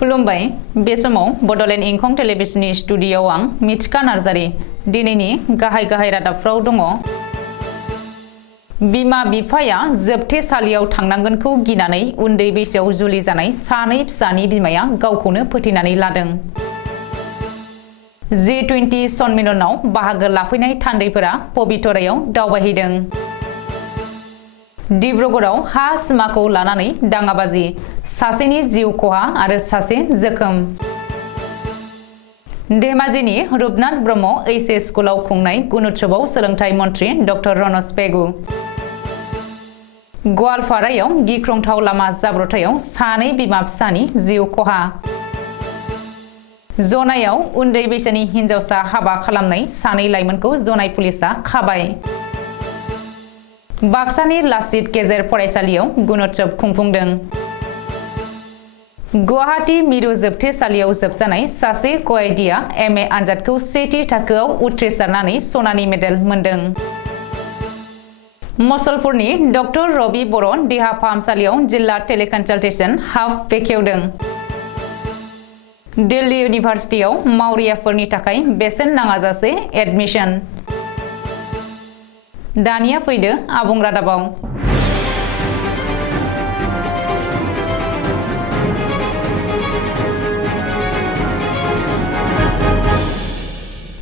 खुलुमबाय बे समाव बडोलेण्ड इंखं टेलिभिजननि स्टुडिय'आव आं मिथिका नार्जारी दिनैनि गाहाय रादाबफ्राव दङ। बिमा बिफाया जोबथेसालियाव थांनांगोनखौ गिनानै उन्दै बैसोआव जुलि जानाय सानै फिसानि बिमाया गावखौनो फोथैनानै लादों। G20 सन्मेलनाव बाहागो लाफैनाय थान्दैफोरा पबितरायाव दावबायहैदों। डिब्रुगड़आव हा सिमाखौ लानानै दाङाबाजि, सासेनि जिउ खहा आरो सासे जोखोम। धेमाजिनि रुपनाथ ब्रह्म HS स्कुलाव खुंनाय गुणोत्सवआव सोलोंथाइ मन्थ्रि डक्टर रनज पेगु। गवालपारायाव गिख्रंथाव लामा जाब्रथायाव सानै बिमा फिसानि जिउ खहा। जनायाव उन्दै बैसोनि हिन्जावसा हाबा खालामनाय सानै लाइमोनखौ जनाय पुलिसा खाबाय। बाक्सानि लाचित गेजेर फरायसालियाव गुणोत्सव खुंफुंदों। गुवाहाटी मिरु जोबथेसालियाव जोबजानाय सासे क'एदिया MA आनजादखौ सेथि थाखोआव उथ्रिसारनानै सनानि मेडेल मोनदों। मसलपुरनि डक्टर रबि बर' देहा फाहामसालियाव जिल्ला टेलिकनसाल्टेसन हाब बेखेवदों। दिल्ली इउनिभार्सिटियाव मावरियाफोरनि थाखाय बेसेन नाङाजासे एडमिशन। दानिया फैदो आबुं रादाबाव।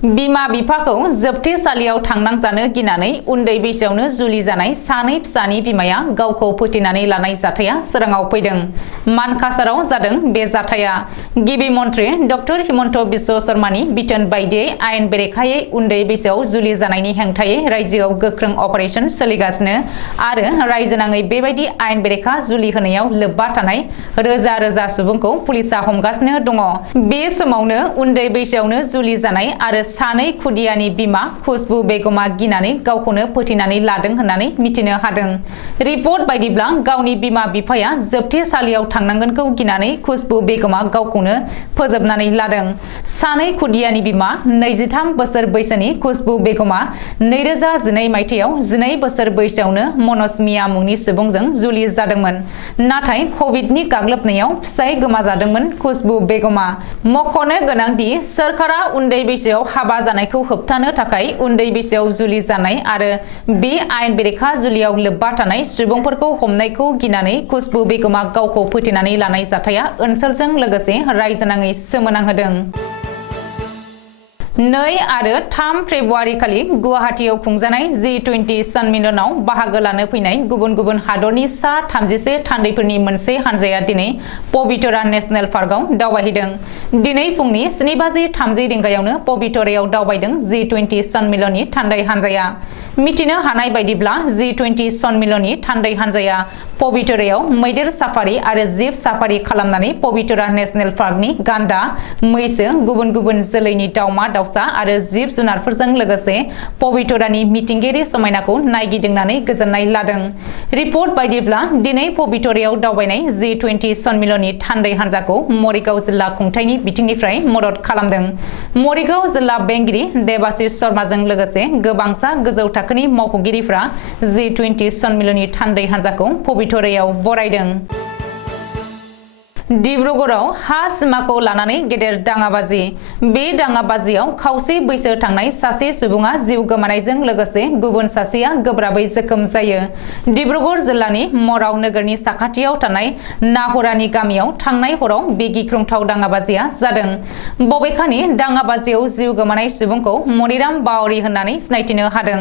बिमा बिफाखौ जोबथेसालियाव थांनांजानो गिनानै उन्दै बैसोआवनो जुलि जानाय सानै फिसानि बिमाया गावखौ फोथैनानै लानाय जाथाया सोराङाव फैदों। मानकासाराव जादों बे जाथाया। गिबि मन्थ्रि डक्टर हिमन्त बिश्व शर्मानि बिथोन बायदियै आयेन बेरेखायै उन्दै बैसोआव जुलि जानायनि हेंथायै रायजोआव गोख्रों अपारेशन सोलिगासिनो आरो रायजोनाङै बेबायदि आयेन बेरेखा जुलि होनायाव लोब्बा थानाय रोजा रोजा सुबुंखौ पुलिसा हमगासिनो दङ। बे समावनो उन्दै बैसोआवनो जुलि जानाय आरो सानै खुदियानि बिमा खुशबु बेगमा गिनानै गावखौनो फोथैनानै लादों होननानै मिथिनो हादों। रिपर्ट बायदिब्ला गावनि बिमा बिफाया जोबथेसालियाव थांनांगोनखौ गिनानै खुशबु बेगमा गावखौनो फोजोबनानै लादों। सानै खुदियानि बिमा 23 बोसोर बैसोनि खुशबु बेगमा 2012 मायथाइयाव 12 बोसोर बैसोआवनो मनज मिया मुंनि सुबुंजों जुलि जादोंमोन। नाथाय कभिडनि गाग्लोबनायाव फिसाय गोमाजादोंमोन खुशबु बेगमा। मख'नो गोनांदि सोरखारा उन्दै बैसोआव हाबा जानायखौ होबथानो थाखाय उन्दै बैसोआव जुलि जानाय आरो बे आयेन बेरेखा जुलियाव लोब्बा थानाय सुबुंफोरखौ हमनायखौ गिनानै खुशबु बेगमा गावखौ फोथैनानै लानाय जाथाया ओनसोलजों लोगोसे रायजोनाङै सोमोनांहोदों। 2 आरो 3 फेब्रुआरि खालि गुवाहाटीआव खुंजानाय G20 सन्मेलनाव बाहागो लानो फैनाय गुबुन गुबुन हादरनि सा 31 थान्दैफोरनि मोनसे हानजाया दिनै पबितरा नेशनेल पार्कआव दावबायहैदों। दिनै फुंनि 7:30 रिंगायावनो पबितरायाव दावबायदों G20 सन्मेलननि थान्दै हानजाया। मिथिनो हानाय बायदिब्ला G20 सन्मेलननि थान्दै हानजाया पबितरायाव मैदेर साफारि आरो जिब साफारि खालामनानै पबितरा नेशनेल पार्कनि गान्दा, मैसो, गुबुन गुबुन जोलैनि दावमा दावसा आरो जिब जुनारफोरजों लोगोसे पबितरानि मिथिंगायारि समायनाखौ नायगिदिंनानै गोजोननाय लादों। रिपर्ट बायदिब्ला दिनै पबितरायाव दावबायनाय G20 सन्मेलननि थान्दै हानजाखौ मरिगाव जिल्ला खुंथायनि बिथिंनिफ्राय मदद खालामदों। मरिगाव जिल्ला बेंगिरि देबाशिष शर्माजों लोगोसे गोबांसा गोजौ थाखोनि मावख'गिरिफ्रा G20 सन्मेलननि थान्दै हानजाखौ पबितरायाव बरायदों। डिब्रुगड़आव हा सिमाखौ लानानै गेदेर दाङाबाजि। बे दाङाबाजियाव खावसे बैसो थांनाय सासे सुबुङा जिउ गोमानायजों लोगोसे गुबुन सासेया गोब्राबै जोखोम जायो। डिब्रुगड़ जिल्लानि मराव नोगोरनि साखाथियाव थानाय नाहरानि गामियाव थांनाय हराव बे गिख्रंथाव दाङाबाजिया जादों। बबेखानि दाङाबाजियाव जिउ गोमानाय सुबुंखौ मनिराम बाउरी होननानै सिनायथिनो हादों।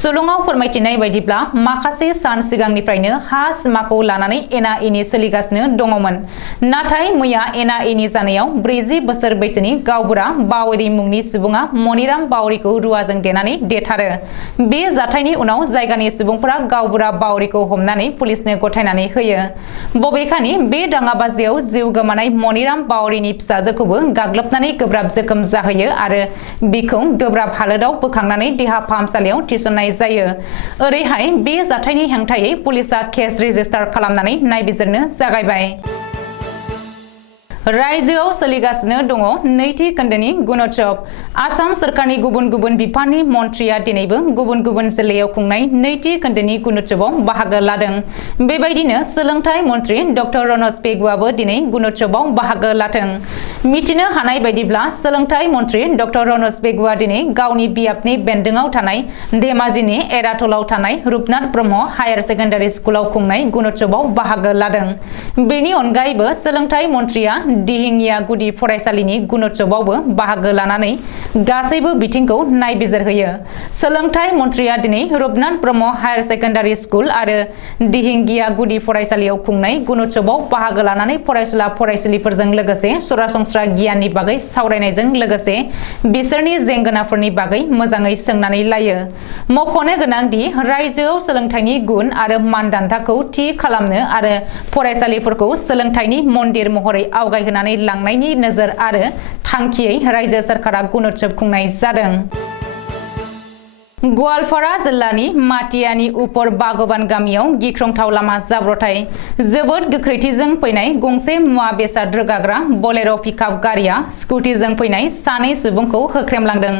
सुलुङाव फोरमायथिनाय बायदिब्ला माखासे सान सिगांनिफ्रायनो हा सिमाखौ लानानै एना एनि सोलिगासिनो दङमोन। नाथाय मैया एना एनि जानायाव 40 बोसोर बैसोनि गावबुरा बाउरी मुंनि सुबुङा मनिराम बाउरीखौ रुवाजों देनानै देथारो। बे जाथायनि उनाव जायगानि सुबुंफोरा गावबुरा बाउरीखौ हमनानै पुलिसनो गथायनानै होयो। बबेखानि बे दाङाबाजियाव जिउ गोमानाय मनिराम बाउरीनि फिसाजोखौबो गाग्लोबनानै गोब्राब जोखोम जाहोयो आरो बिखौ गोब्राब हालोदाव बोखांनानै देहा फाहामसालियाव थिसननाय जायो। ओरैहाय बे जाथायनि हेंथायै पुलिसा केस रेजिस्टार खालामनानै नायबिजिरनो जागायबाय। रायजोआव सोलिगासिनो दङ नैथि खोन्दोनि गुणोत्सव। आसाम सोरखारनि गुबुन गुबुन बिफाननि मन्थ्रिया दिनैबो गुबुन गुबुन जिल्लायाव खुंनाय नैथि खोन्दोनि गुणोत्सवआव बाहागो लादों। बेबायदिनो सोलोंथाइ मन्थ्रि डक्टर रनज पेगुआबो दिनै गुणोत्सवआव बाहागो लादों। मिथिनो हानाय बायदिब्ला सोलोंथाइ मन्थ्रि डक्टर रनज पेगुआ दिनै गावनि बियाबनि बेन्दोंआव थानाय धेमाजिनि एराथलाव थानाय रुपनाथ ब्रह्म हायार सेकेन्डारि स्कुलाव खुंनाय गुणोत्सवआव बाहागो लादों। बेनि अनगायैबो सोलोंथाइ मन्थ्रिया दिहिङिया गुदि फरायसालिनि गुणोत्सवआवबो बाहागो लानानै गासैबो बिथिंखौ नायबिजिरहोयो। सोलोंथाइ मन्थ्रिया दिनै Rupnath Brahma higher secondary school आरो दिहिङिया गुदि फरायसालियाव खुंनाय गुणोत्सवआव बाहागो लानानै फरायसुला फरायसुलिफोरजों लोगोसे सरासनस्रा गियाननि बागै सावरायनायजों लोगोसे बिसोरनि जेंगोनाफोरनि बागै मोजाङै सोंनानै लायो। मख'नो गोनांदि रायजोआव सोलोंथाइनि गुन आरो मानदान्दाखौ थि खालामनो आरो फरायसालिफोरखौ सोलोंथाइनि मन्दिर महरै आवगायहोनानै लांनायनि नोजोर आरो थांखियै रायजो सोरखारा गुणोत्सव खुंनाय जादों। गवालपारा जिल्लानि माटियानि उपर बागवान गामियाव गिख्रंथाव लामा जाब्रथाय। जोबोद गोख्रैथिजों फैनाय गंसे मुवा बेसाद रोगाग्रा बोलेरो पिकआप गारिया स्कुटिजों फैनाय सानै सुबुंखौ होख्रेमलांदों।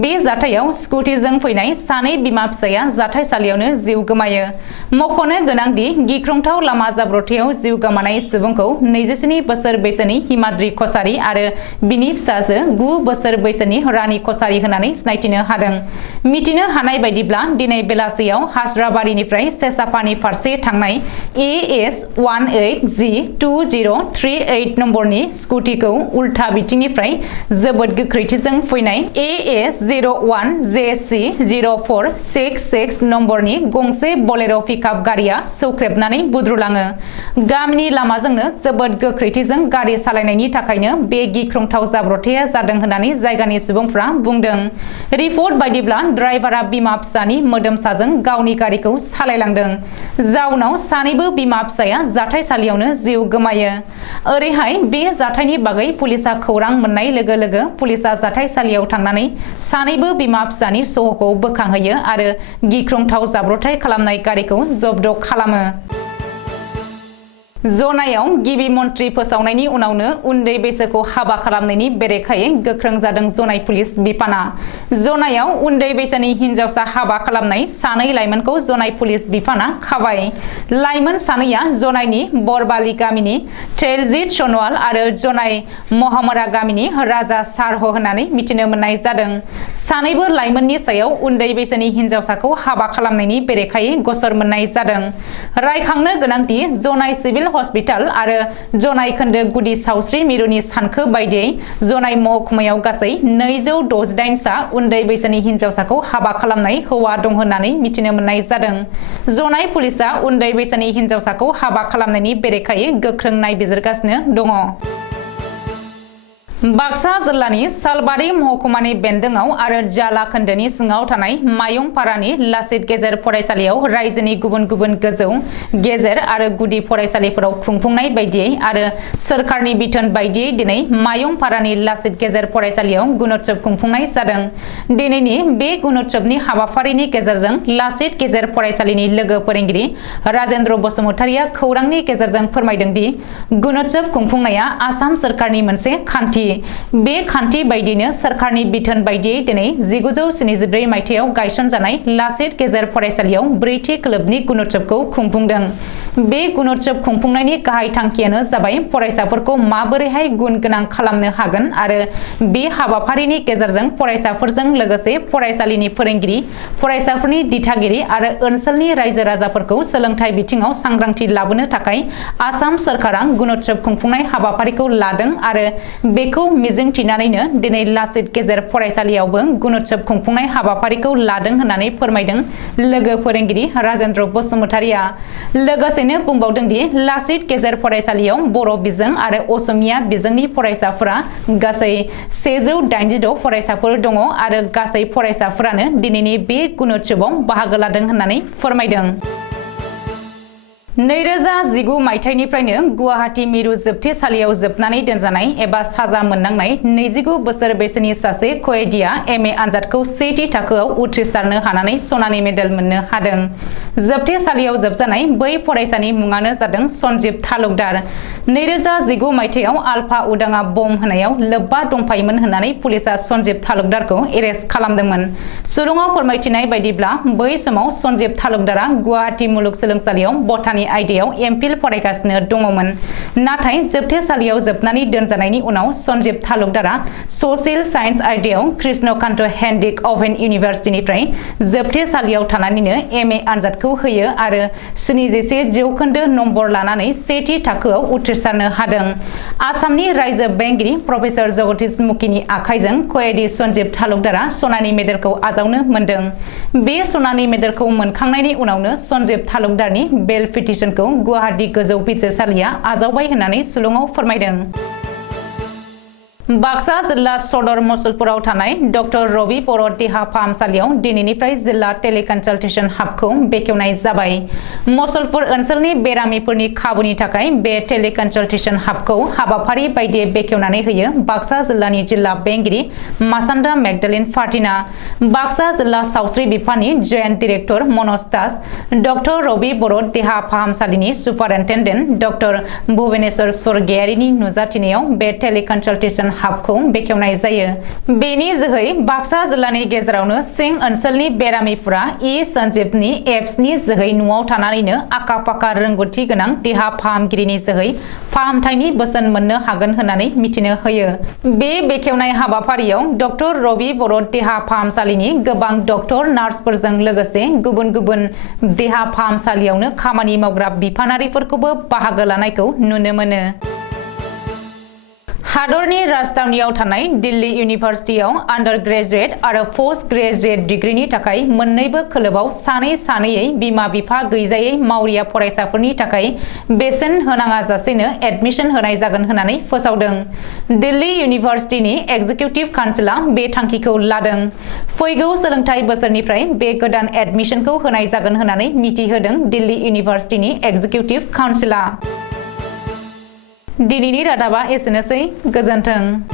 बे जाथायाव स्कुटिजों फैनाय सानै बिमा फिसाया जाथायसालियावनो जिउ गोमायो। मख'नो गोनांदि गिख्रंथाव लामा जाब्रथायाव जिउ गोमानाय सुबुंखौ 27 बोसोर बैसोनि हिमाद्रि कसारी आरो बिनि फिसाजो 9 बोसोर बैसोनि रानी कसारी होननानै सिनायथिनो हादों। मिथिनो हानाय बायदिब्ला दिनै बेलासियाव हास्राबारिनिफ्राय सेसापानि फारसे थांनाय AS 18G2038 नम्बरनि स्कुटिखौ उल्था बिथिंनिफ्राय जोबोद गोख्रैथिजों फैनाय AS 01JC0466 नम्बरनि गंसे बोलेरो पिकआप गारिया सौख्रेबनानै बुद्रुलाङो। गामिनि लामाजोंनो जोबोद गोख्रैथिजों गारि सालायनायनि थाखायनो बे गिख्रंथाव जाब्रथाया जादों होननानै जायगानि सुबुंफ्रा बुंदों। रिपर्ट बायदिब्ला ड्राइभार बिमा फिसानि मोदोमसाजों गावनि गारिखौ सालायलांदों। जाउनाव सानैबो बिमा फिसाया जाथायसालियावनो जिउ गोमायो। ओरैहाय बे जाथायनि बागै पुलिसा खौरां मोननाय लोगो लोगो पुलिसा जाथायसालियाव थांनानै सानैबो बिमा फिसानि सह'खौ बोखांहोयो आरो गिख्रंथाव जाब्रथाय खालामनाय गारिखौ जब्द खालामो। जनायाव गिबि मन्थ्रि फोसावनायनि उनावनो उन्दै बैसोखौ हाबा खालामनायनि बेरेखायै गोख्रों जादों जनाय पुलिस बिफाना। जनायाव उन्दै बैसोनि हिनजावसा हाबा खालामनाय सानै लाइमोनखौ जनाय पुलिस बिफाना खाबाय। लाइमोन सानैया जनायनि बरबाली गामिनि थेलजित सनवाल आरो जनाय महमरा गामिनि राजा सारह होननानै मिथिनो मोननाय जादों। सानैबो लाइमोननि सायाव उन्दै बैसोनि हिनजावसाखौ हाबा खालामनायनि बेरेखायै गसर मोननाय जादों। रायखांनो गोनांदि जनाय सिभिल हस्पिटाल आरो जनाय खोन्दो गुदि सावस्रि मिरुनि सानखो बायदियै जनाय महकुमायाव गासै 268 सा उन्दै बैसोनि हिनजावसाखौ हाबा खालामनाय हौवा दं होननानै मिथिनो मोननाय जादों। जनाय पुलिसा उन्दै बैसोनि हिनजावसाखौ हाबा खालामनायनि बेरेखायै गोख्रों नायबिजिरगासिनो दङ। बाक्सा जिल्लानि सालबारि महकुमानि बेन्दोंआव आरो जाला खोन्दोनि सिङाव थानाय मायंपारानि लासित गेजेर फरायसालियाव रायजोनि गुबुन गुबुन गोजौ गेजेर आरो गुदि फरायसालिफोराव खुंफुंनाय बायदियै आरो सोरखारनि बिथोन बायदियै दिनै मायंपारानि लासित गेजेर फरायसालियाव गुणोत्सव खुंफुंनाय जादों। दिनैनि बे गुणोत्सवनि हाबाफारिनि गेजेरजों लासित गेजेर फरायसालिनि लोगो फोरोंगिरि राजेन्द्र बसुमतारिया खौरांनि गेजेरजों फोरमायदों दि गुणोत्सव खुंफुंनाया आसाम सोरखारनि मोनसे खान्थि। बे खान्थि बायदिनो सोरखारनि बिथोन बायदियै दिनै 1974 मायथाइयाव गायसनजानाय लासित गेजेर फरायसालियाव ब्रैथि खोलोबनि गुणोत्सवखौ खुंफुंदों। बे गुणोत्सव खुंफुंनायनि गाहाय थांखियानो जाबाय फरायसाफोरखौ माबोरैहाय गुन गोनां खालामनो हागोन आरो बे हाबाफारिनि गेजेरजों फरायसाफोरजों लोगोसे फरायसालिनि फोरोंगिरि, फरायसाफोरनि दिथागिरि आरो ओनसोलनि रायजो राजाफोरखौ सोलोंथाइ बिथिङाव सांग्रांथि लाबोनो थाखाय आसाम सोरखारा गुणोत्सव खुंफुंनाय हाबाफारिखौ लादों आरो बेखौ मिजिंथिनानैनो दिनै लासित गेजेर फरायसालियावबो गुणोत्सव खुंफुंनाय हाबाफारिखौ लादों होननानै फोरमायदों लोगो फोरोंगिरि राजेन्द्र बसुमतारिया। लोगोसेनो बुंबावदों दि लासित गेजेर फरायसालियाव बर' बिजों आरो असमिया बिजोंनि फरायसाफोरा गासै 186 फरायसाफोर दङ आरो गासै फरायसाफोरानो दिनैनि बे गुणोत्सवआव बाहागो लादों होननानै फोरमायदों। 2019 मायथाइनिफ्रायनो गुवाहाटी मिरु जोबथेसालियाव जोबनानै दोनजानाय एबा साजा मोननांनाय 29 बोसोर बैसोनि सासे कयेदिया MA आनजादखौ सेथि थाखोआव उथ्रिसारनो हानानै सनानि मेडेल मोननो हादों। जोबथेसालियाव जोबजानाय बै फरायसानि मुङानो जादों सन्जीब तालुकदार। 2019 मायथाइयाव आलफा उदाङा बम होनायाव लोब्बा दंफायोमोन होननानै पुलिसा सन्जीब तालुकदारखौ एरेस्ट खालामदोंमोन। सुलुङाव फोरमायथिनाय बायदिब्ला बै समाव सन्जीब तालुकदारा गुवाहाटी मुलुगसोलोंसालियाव बटानि आयदायाव एमफिल फरायगासिनो दङमोन। नाथाय जोबथेसालियाव जोबनानै दोनजानायनि उनाव सन्जीब तालुकदारा ससियेल साइन्स आयदायाव कृष्णकान्त हेन्डिक अपेन इउनिभार्सिटिनिफ्राय जोबथेसालियाव थानानैनो एमए आनजादखौ होयो आरो 77% नम्बर लानानै सेथि थाखोआव उथ्रिसारनो हादों। आसामनि रायजो बेंगिरि प्रफेसर जगदीश मुखिनि आखाइजों कयेदी सन्जीब तालुकदारा सनानि मेडेलखौ आजावनो मोनदों। बे सनानि मेडेलखौ मोनखांनायनि उनावनो सन्जीब तालुकदारनि बेल पिटिशनखौ गुवाहाटी गोजौ बिजिरसालिया आजावबाय होननानै सुलुङाव फोरमायदों। बाक्सा जिल्ला सदर मसलपुराव थानाय डक्टर रवि बर' देहा फाहामसालियाव दिनैनिफ्राय जिल्ला टेलिकनसाल्टेशन हाबखौ बेखेवनाय जाबाय। मसलपुर ओनसोलनि बेरामिफोरनि खाबुनि थाखाय बे टेलिकनसाल्टेशन हाबखौ हाबाफारि बायदियै बेखेवनानै होयो बाक्सा जिल्लानि जिल्ला बेंगिरि मासान्दा मेगदालिन फार्टिना। बाक्सा जिल्ला सावस्रि बिफाननि joint director Manoj Das, doctor Ravi Boro' देहा फाहामसालिनि सुपारिनटेन्डेन्ट डक्टर भुबनेश्वर स्वर्गियारिनि नुजाथिनायाव बे टेलिकनसाल्टेशन हाबखौ बेखेवनाय जायो। बेनि जोहै बाक्सा जिल्लानि गेजेरावनो सिं ओनसोलनि बेरामिफोरा सन्जीबनि एप्सनि जोहै न'आव थानानैनो आखा-फाखा रोंगौथि गोनां देहा फाहामगिरिनि जोहै फाहामथायनि बोसोन मोननो हागोन होननानै मिथिनो होयो। बे बेखेवनाय हाबाफारियाव डक्टर रवि बर' देहा फाहामसालिनि गोबां डक्टर नार्सफोरजों लोगोसे गुबुन गुबुन देहा फाहामसालियावनो खामानि मावग्रा बिफानारिफोरखौबो बाहागो लानायखौ नुनो मोनो। हादरनि राजधानियाव थानाय दिल्ली इउनिभार्सिटियाव आन्डार ग्रेजुएट आरो पोस्ट ग्रेजुएट डिग्रीनि थाखाय मोन्नैबो खोलोबाव सानै-सानैयै बिमा-बिफा गैजायै मावरिया फरायसाफोरनि थाखाय बेसेन होनाङा जासेनो एडमिशन होनाय जागोन होननानै फोसावदों। दिल्ली इउनिभार्सिटिनि एग्जिकिउटिभ काउन्सिलआ बे थांखिखौ लादों। फैगौ सोलोंथाइ बोसोरनिफ्राय बे गोदान एडमिशनखौ होनाय जागोन होननानै मिथिहोदों दिल्ली इउनिभार्सिटिनि एग्जिकिउटिभ काउन्सिलआ। दिनैनि रादाबा एसेनोसै। गोजोन्थों।